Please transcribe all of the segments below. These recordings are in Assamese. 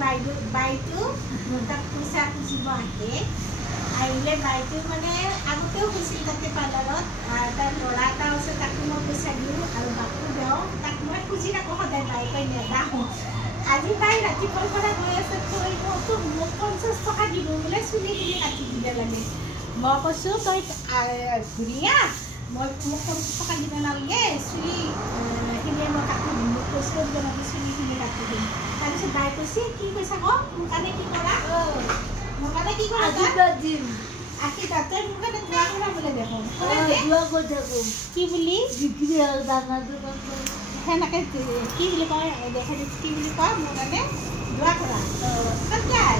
বাইটো তাক পইচা খুজিব আহে আহিলে বাইটো মানে আগতেও গৈছিল তাতে পাৰ্লাৰত তাৰ ল'ৰা এটা আছে তাকো মই পইচা দিওঁ আৰু বাকো দিওঁ তাক মই খুজি থাকোঁ সদায় বাই কৈ নেদাওঁ আজি বাই ৰাতিপুৱাৰ পৰা গৈ আছে তই মোক 50 টকা দিব বোলে চুলিখিনি কাটি দিব লাগে মই কৈছোঁ তই ঘূৰিয়া মই মোক 50 টকা দিব নালাগে চুলিখিনিয়ে মই কাটি দিম মোক পইচাও দিব নালাগে চুলিখিনি কাটি দিম তাৰপিছত বাই কৈছে কি কৈছা ক মোৰ কাৰণে কি কৰা মোৰ কাৰণে কি কৰা দিম আশীৰ্বাদ তই মোৰ কাৰণে ধোৱা কৰা বোলে দেখোন কি বুলি সেনেকৈ কি বুলি কয় দেখোন কি বুলি কয় মোৰ কাৰণে ধোৱা কৰা যায়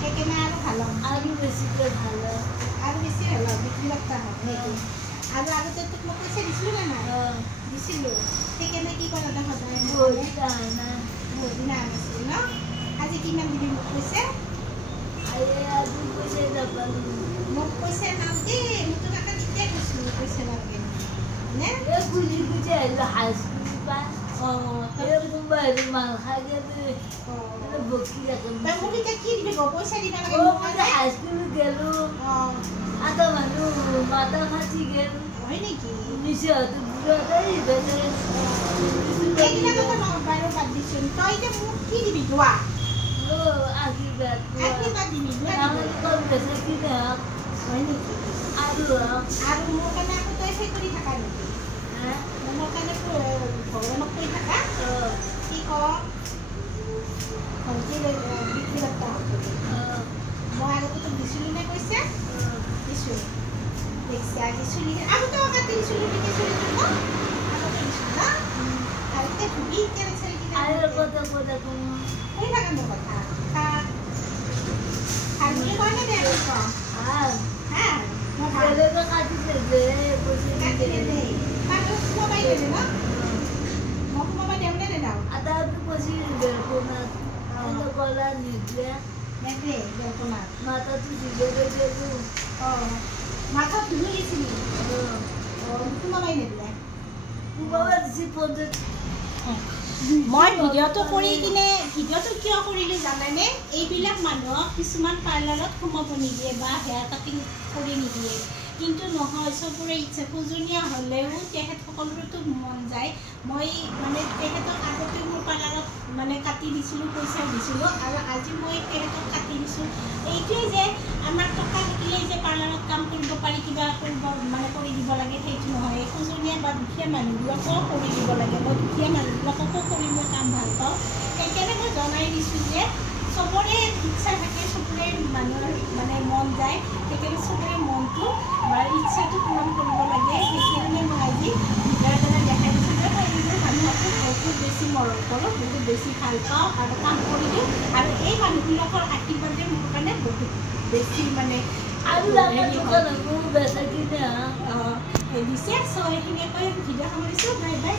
সেইকাৰণে আৰু ভাল আৰু বেছিকৈ ভাল আৰু বেছি ভাল বিক্ৰী বাৰ্তা হয় সেইটো আৰু আগতে তোক মই পইচা দিছিলোঁ নে নাই দিছিলোঁ সেইকাৰণে কি কৰা দেখা যায় বহুত দিন আনিছিল ন আজি কিমান দিবি মোক পইচা মোক পইচা নালাগে মোক তোক এটা তেতিয়াই কৈছিলোঁ পইচা নালাগে নে মোক এতিয়া কি দিবি পইচা দিব লাগে হয় নেকি সেইদিনা কথা বাৰু বাদ দিছোঁ তই এতিয়া মোক কি দিবি ধোৱা আশীৰ্বাদ দিবি হয় নেকি আৰু মোৰ কাৰণে আকৌ তই সেই কৰি থাকা নেকি মোৰ কাৰণে ভগৱানক কৈ থাকা কি বিক্ৰী বাৰ্তা মই আগতে তোক দিছিলোঁ নে কৈছে দিছোঁ দেখছি আজি চুলি আগতে কাটি চুলি পিঠি চুলি দিব আগতে দিছোঁ ন আৰু এতিয়া ধুবি কেনে চাই কিনে কৈ থাকা মোৰ কথা ভাল বুলি কয় নে বেয়া বুলি কওঁ সোমাবাই দিলে ন মই সোমাবাই দিওঁ নে নেদাওঁ নেদে বেলকনাত মাথাত ধুই দিছিলি সোমাবাই নেদিলে মই ভিডিঅ'টো কৰি কিনে ভিডিঅ'টো কিয় কৰিলোঁ জানেনে এইবিলাক মানুহক কিছুমান পাৰ্লাৰত সোমাব নিদিয়ে বা হেয়াৰ কাটিং কৰি নিদিয়ে কিন্তু নহয় চবৰে ইচ্ছা পূজনীয়া হ'লেও তেখেতসকলৰোতো মন যায় মই মানে তেখেতক আগতে মোৰ পাৰ্লাৰত মানে কাটি দিছিলোঁ পইচা দিছিলোঁ আৰু আজি মই তেখেতক কাটি দিছোঁ এইটোৱে যে আমাৰ টকা থাকিলেই যে পাৰ্লাৰত কাম কৰিব পাৰি কিবা কৰিব মানে কৰি দিব লাগে সেইটো নহয় পূজনীয়া বা দুখীয়া মানুহবিলাকো কৰি দিব লাগে মই দুখীয়া মানুহবিলাককো কৰি মই কাম ভাল পাওঁ সেইকাৰণে মই জনাই দিছোঁ যে চবৰে ইচ্ছা থাকে চবৰে মানুহৰ মানে মন যায় সেইকাৰণে চবৰে মনটো বা ইচ্ছাটো পূৰণ কৰিব লাগে সেইকাৰণে মই আজি ভিডিঅ'ৰ দ্বাৰা দেখাই দিছোঁ যে মই এইবোৰ মানুহকো বহুত বেছি মৰম কৰোঁ বহুত বেছি ভাল পাওঁ আৰু কাম কৰি দিওঁ আৰু এই মানুহবিলাকৰ আশীৰ্বাদে মোৰ কাৰণে বহুত বেছি মানে দিছে চ' সেইখিনিয়ে কৈ ভিডিঅ' সামৰিছোঁ বাই বাই